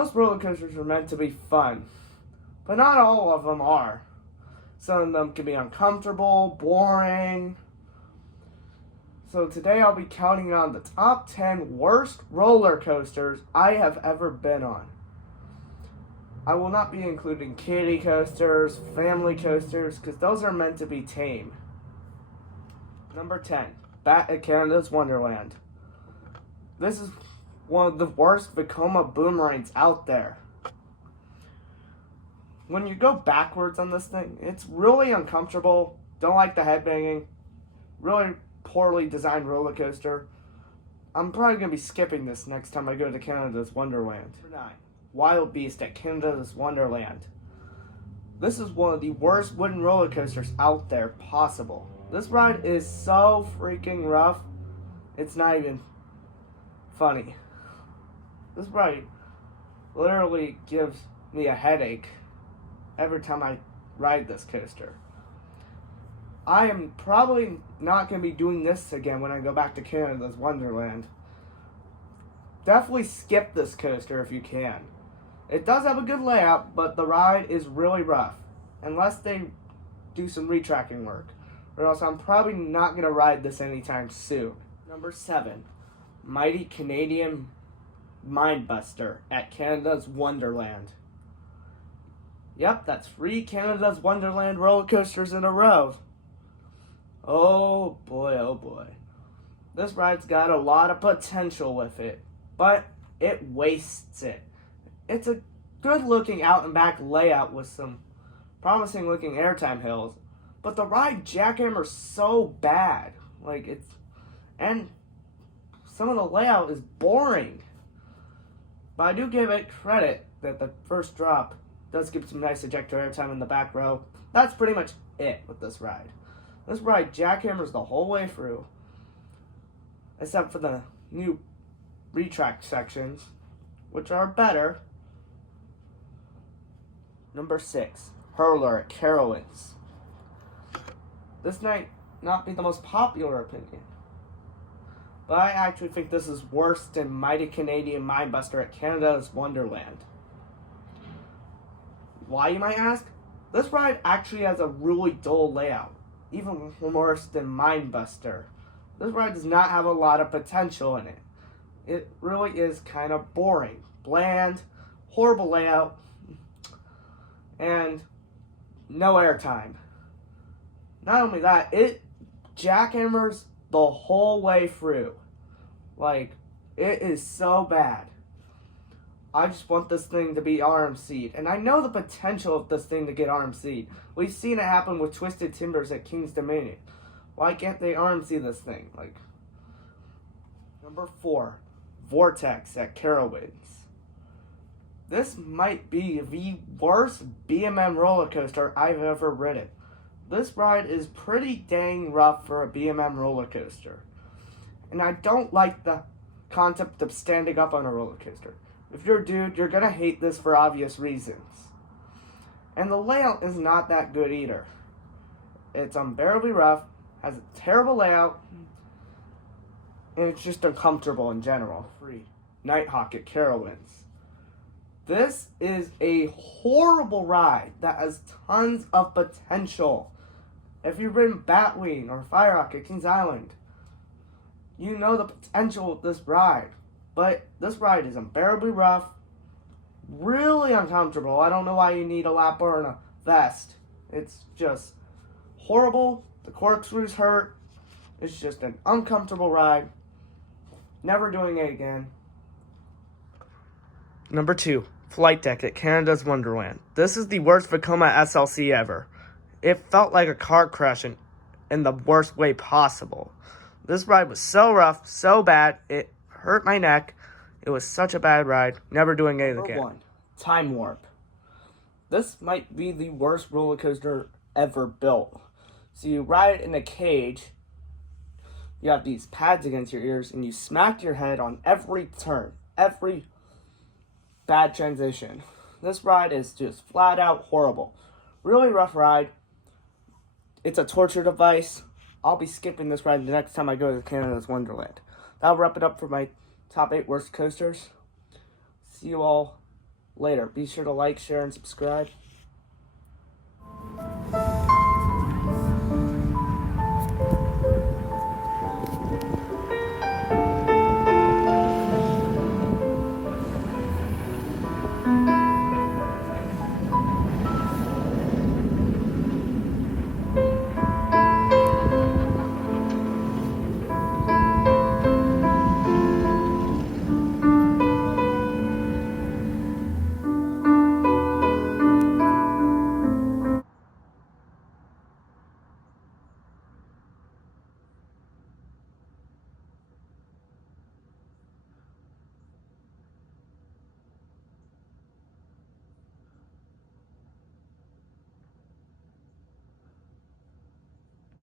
Most roller coasters are meant to be fun, but not all of them are. Some of them can be uncomfortable, boring. So today I'll be counting on the top 10 worst roller coasters I have ever been on. I will not be including kiddie coasters, family coasters, because those are meant to be tame. Number 10, Bat at Canada's Wonderland. This is one of the worst Vekoma boomerangs out there. When you go backwards on this thing, it's really uncomfortable. Don't like the headbanging. Really poorly designed roller coaster. I'm probably going to be skipping this next time I go to Canada's Wonderland. Number 9, Wild Beast at Canada's Wonderland. This is one of the worst wooden roller coasters out there possible. This ride is so freaking rough, it's not even funny. This ride literally gives me a headache every time I ride this coaster. I am probably not going to be doing this again when I go back to Canada's Wonderland. Definitely skip this coaster if you can. It does have a good layout, but the ride is really rough. Unless they do some retracking work. Or else I'm probably not going to ride this anytime soon. Number 7, Mighty Canadian Mindbuster at Canada's Wonderland. Yep, that's 3 Canada's Wonderland roller coasters in a row. Oh boy, oh boy. This ride's got a lot of potential with it, but it wastes it. It's a good looking out and back layout with some promising looking airtime hills, but the ride jackhammers so bad. And some of the layout is boring. But I do give it credit that the first drop does give some nice ejector airtime in the back row. That's pretty much it with this ride. This ride jackhammers the whole way through, except for the new retract sections, which are better. Number 6, Hurler at Heroines. This might not be the most popular opinion, but I actually think this is worse than Mighty Canadian Mindbuster at Canada's Wonderland. Why, you might ask? This ride actually has a really dull layout, even worse than Mindbuster. This ride does not have a lot of potential in it. It really is kind of boring, bland, horrible layout, and no airtime. Not only that, it jackhammers the whole way through. It is so bad. I just want this thing to be RMC'd. And I know the potential of this thing to get RMC'd. We've seen it happen with Twisted Timbers at King's Dominion. Why can't they RMC this thing? Number 4, Vortex at Heroines. This might be the worst BMM roller coaster I've ever ridden. This ride is pretty dang rough for a BMM roller coaster. And I don't like the concept of standing up on a roller coaster. If you're a dude, you're going to hate this for obvious reasons. And the layout is not that good either. It's unbearably rough, has a terrible layout, and it's just uncomfortable in general. 3, Nighthawk at Heroines. This is a horrible ride that has tons of potential. If you've ridden Batwing or Fire Rock at Kings Island, you know the potential of this ride. But this ride is unbearably rough, really uncomfortable. I don't know why you need a lap bar and a vest. It's just horrible. The corkscrews hurt. It's just an uncomfortable ride. Never doing it again. Number 2, Flight Deck at Canada's Wonderland. This is the worst Vekoma SLC ever. It felt like a car crash in the worst way possible. This ride was so rough, so bad, it hurt my neck. It was such a bad ride. Never doing it again. Number 1, Time Warp. This might be the worst roller coaster ever built. So you ride in a cage, you have these pads against your ears, and you smack your head on every turn, every bad transition. This ride is just flat out horrible. Really rough ride. It's a torture device. I'll be skipping this ride the next time I go to Canada's Wonderland. That'll wrap it up for my top 8 worst coasters. See you all Later. Be sure to like, share, and subscribe.